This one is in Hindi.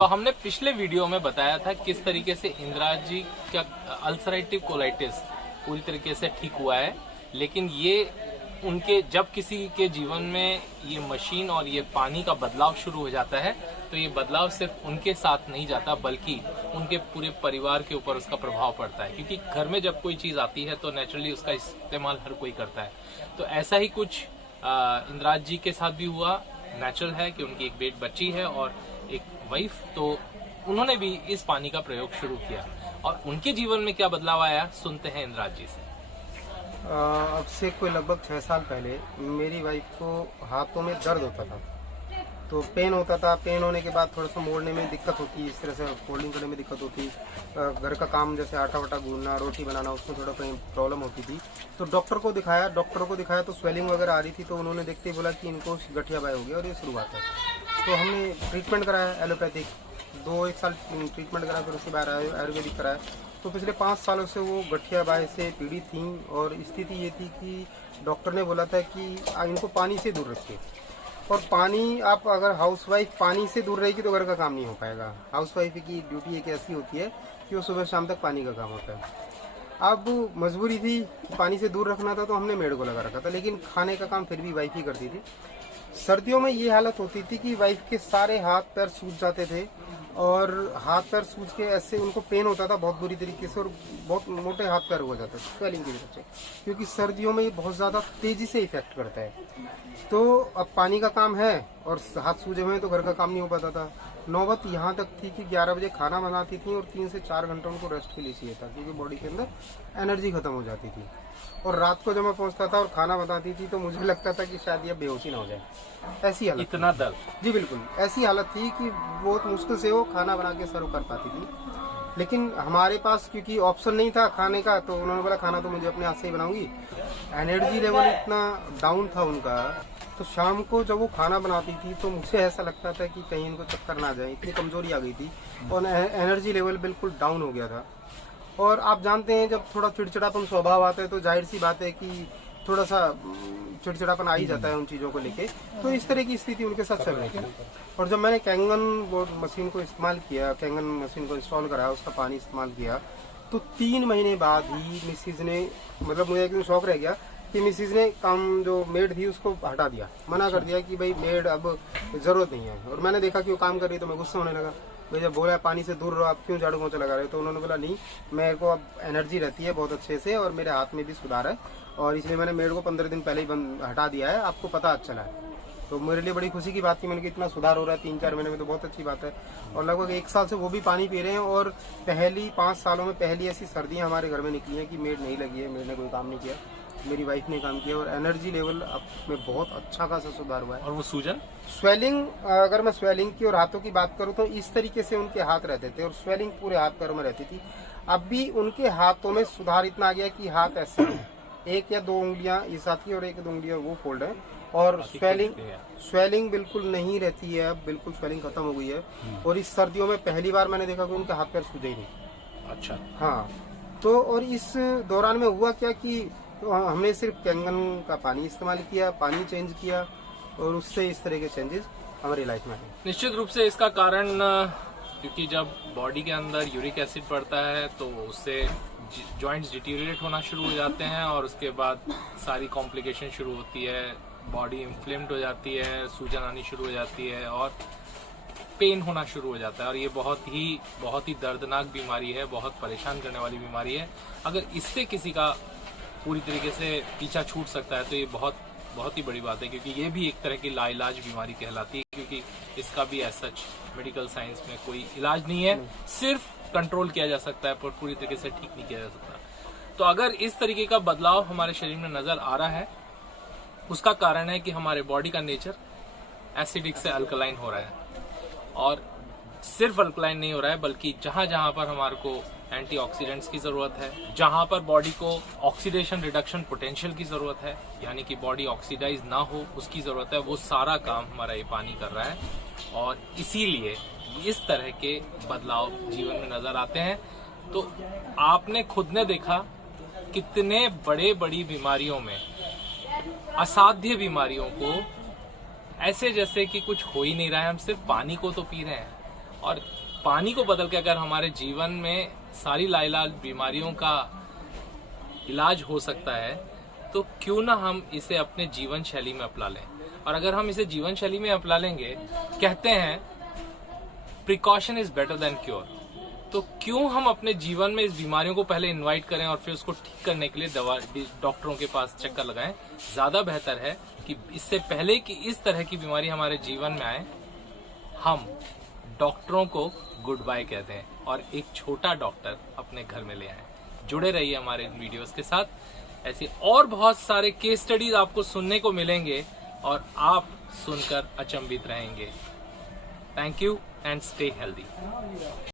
तो हमने पिछले वीडियो में बताया था किस तरीके से इंदिरा जी का अल्सरेटिव कोलाइटिस पूरी तरीके से ठीक हुआ है, लेकिन ये उनके जब किसी के जीवन में ये मशीन और ये पानी का बदलाव शुरू हो जाता है तो ये बदलाव सिर्फ उनके साथ नहीं जाता बल्कि उनके पूरे परिवार के ऊपर उसका प्रभाव पड़ता है, क्योंकि घर में जब कोई चीज आती है तो नेचुरली उसका इस्तेमाल हर कोई करता है। तो ऐसा ही कुछ इंदिरा जी के साथ भी हुआ। नेचुरल है कि उनकी एक बच्ची है और एक वाइफ, तो उन्होंने भी इस पानी का प्रयोग शुरू किया और उनके जीवन में क्या बदलाव आया सुनते हैं इंदिरा जी से। अब से कोई लगभग 6 साल पहले मेरी वाइफ को हाथों में दर्द होता था, तो पेन होता था। पेन होने के बाद थोड़ा सा मोड़ने में दिक्कत होती, इस तरह से फोल्डिंग करने में दिक्कत होती। घर का काम जैसे आटा वाटा गूंदना, रोटी बनाना, उसमें थोड़ा प्रॉब्लम होती थी। तो डॉक्टर को दिखाया तो स्वेलिंग वगैरह आ रही थी। तो उन्होंने देखते ही बोला कि इनको गठिया बाय हो गया और ये शुरुआत है। तो हमने ट्रीटमेंट कराया एलोपैथिक, 2-1 साल ट्रीटमेंट कराया, फिर उसके बाद आयुर्वेदिक कराया। तो पिछले 5 सालों से वो गठिया बाय से पीड़ित थी और स्थिति ये थी कि डॉक्टर ने बोला था कि इनको पानी से दूर रखिए। और पानी, आप अगर हाउसवाइफ पानी से दूर रहेगी तो घर का काम नहीं हो पाएगा। हाउसवाइफ की ड्यूटी एक ऐसी होती है कि वो सुबह शाम तक पानी का काम होता है। अब मजबूरी थी, पानी से दूर रखना था तो हमने मेड को लगा रखा था, लेकिन खाने का काम फिर भी वाइफ ही करती थी। सर्दियों में ये हालत होती थी कि वाइफ के सारे हाथ पैर सूज जाते थे और हाथ पैर सूज के ऐसे उनको पेन होता था बहुत बुरी तरीके से और बहुत मोटे हाथ पैर हो जाते थे स्वेलिंग की वजह से, क्योंकि सर्दियों में ये बहुत ज्यादा तेजी से इफेक्ट करता है। तो अब पानी का काम है और हाथ सूजे हुए हैं तो घर का काम नहीं हो पाता था। नौबत यहाँ तक थी कि 11 बजे खाना बनाती थी और 3 से 4 घंटे उनको रेस्ट के लिए चाहिए था, क्योंकि बॉडी के अंदर एनर्जी खत्म हो जाती थी। और रात को जब मैं पहुंचता था और खाना बनाती थी तो मुझे लगता था कि शायद ये बेहोशी ना हो जाए, ऐसी हालत। इतना दर्द? जी बिल्कुल, ऐसी हालत थी कि बहुत मुश्किल से वो खाना बना के सर्व कर पाती थी। लेकिन हमारे पास क्योंकि ऑप्शन नहीं था खाने का, तो उन्होंने बोला खाना तो मुझे अपने हाथ से ही बनाऊंगी। एनर्जी लेवल इतना डाउन था उनका, तो शाम को जब वो खाना बनाती थी तो मुझे ऐसा लगता था कि कहीं इनको चक्कर ना जाए, इतनी कमजोरी आ गई थी और एनर्जी लेवल बिल्कुल डाउन हो गया था। और आप जानते हैं जब थोड़ा चिड़चिड़ापन स्वभाव आता है तो जाहिर सी बात है कि थोड़ा सा चिड़चिड़ापन आ ही जाता है उन चीज़ों को लेके। तो इस तरह की स्थिति उनके साथ चल रही थी। और जब मैंने कैंगन बोर्ड मशीन को इस्तेमाल किया, कैंगन मशीन को इंस्टॉल कराया, उसका पानी इस्तेमाल किया, तो 3 महीने बाद ही मिसिज ने, मतलब मुझे एकदम शौक रह गया कि मिसिज ने काम जो मेड थी उसको हटा दिया, मना कर दिया कि भाई मेड अब जरूरत नहीं है। और मैंने देखा कि वो काम कर रही तो मैं गुस्सा होने लगा। भाई जब बोला पानी से दूर रहो, आप क्यों झाड़ू पोंछा लगा रहे हो? तो उन्होंने बोला नहीं, मेरे को अब एनर्जी रहती है बहुत अच्छे से और मेरे हाथ में भी सुधार है और इसलिए मैंने मेड को 15 दिन पहले ही हटा दिया है, आपको पता चला है। तो मेरे लिए बड़ी खुशी की बात थी, मैंने कहा इतना सुधार हो रहा है 3-4 महीने में तो बहुत अच्छी बात है। और लगभग 1 साल से वो भी पानी पी रहे हैं और 5 सालों में पहली ऐसी सर्दियां हमारे घर में निकली हैं कि मेड नहीं लगी है, मेड ने कोई काम नहीं किया, मेरी वाइफ ने काम किया और एनर्जी लेवल अब में बहुत अच्छा खासा सुधार हुआ है। और वो सूजन, स्वेलिंग, अगर मैं स्वेलिंग की और हाथों की बात करूं तो इस तरीके से उनके हाथ रहते थे और स्वेलिंग पूरे हाथ पैरों में रहती थी। अब भी उनके हाथों में सुधार इतना आ गया कि हाथ ऐसे हैं, 1 या 2 उंगलियां इस हाथ की और 1 या 2 उंगलियां वो फोल्ड है और स्वेलिंग बिल्कुल नहीं रहती है, अब बिल्कुल स्वेलिंग खत्म हो गई है। और इस सर्दियों में पहली बार मैंने देखा कि उनके हाथ पैर सूजे ही नहीं। अच्छा, हाँ। तो और इस दौरान में हुआ क्या कि हमने सिर्फ कैंगन का पानी इस्तेमाल किया, पानी चेंज किया और उससे इस तरह के चेंजेस हमारी लाइफ में आए। निश्चित रूप से इसका कारण, क्योंकि जब बॉडी के अंदर यूरिक एसिड बढ़ता है तो उससे जॉइंट्स डिटीरियरेट होना शुरू हो जाते हैं और उसके बाद सारी कॉम्प्लिकेशन शुरू होती है, बॉडी इन्फ्लेम्ड हो जाती है, सूजन आनी शुरू हो जाती है और पेन होना शुरू हो जाता है। और ये बहुत ही दर्दनाक बीमारी है, बहुत परेशान करने वाली बीमारी है। अगर इससे किसी का पूरी तरीके से पीछा छूट सकता है तो ये बहुत ही बड़ी बात है, क्योंकि ये भी एक तरह की लाइलाज बीमारी कहलाती है, क्योंकि इसका भी एज सच मेडिकल साइंस में कोई इलाज नहीं है, सिर्फ कंट्रोल किया जा सकता है पर पूरी तरीके से ठीक नहीं किया जा सकता। तो अगर इस तरीके का बदलाव हमारे शरीर में नजर आ रहा है, उसका कारण है कि हमारे बॉडी का नेचर एसिडिक से अल्कलाइन हो रहा है। और सिर्फ अल्कलाइन नहीं हो रहा है बल्कि जहां जहां पर हमारे को एंटीऑक्सीडेंट्स की जरूरत है, जहां पर बॉडी को ऑक्सीडेशन रिडक्शन पोटेंशियल की जरूरत है, यानी कि बॉडी ऑक्सीडाइज ना हो उसकी जरूरत है, वो सारा काम हमारा ये पानी कर रहा है। और इसीलिए इस तरह के बदलाव जीवन में नजर आते हैं। तो आपने खुद ने देखा कितने बड़ी बीमारियों में, असाध्य बीमारियों को ऐसे जैसे कि कुछ हो ही नहीं रहा है, हम सिर्फ पानी को तो पी रहे हैं और पानी को बदल के अगर हमारे जीवन में सारी लाइलाज बीमारियों का इलाज हो सकता है तो क्यों ना हम इसे अपने जीवन शैली में अपना लें। और अगर हम इसे जीवन शैली में अपना लेंगे, कहते हैं precaution is better than cure, तो क्यों हम अपने जीवन में इस बीमारियों को पहले इनवाइट करें और फिर उसको ठीक करने के लिए दवा डॉक्टरों के पास चक्कर लगाएं। ज्यादा बेहतर है कि इससे पहले कि इस तरह की बीमारी हमारे जीवन में आए, हम डॉक्टरों को गुड बाय कह दें और एक छोटा डॉक्टर अपने घर में ले आए। जुड़े रहिए हमारे वीडियोस के साथ। ऐसे और बहुत सारे केस स्टडीज आपको सुनने को मिलेंगे और आप सुनकर अचंभित रहेंगे। Thank you and stay healthy.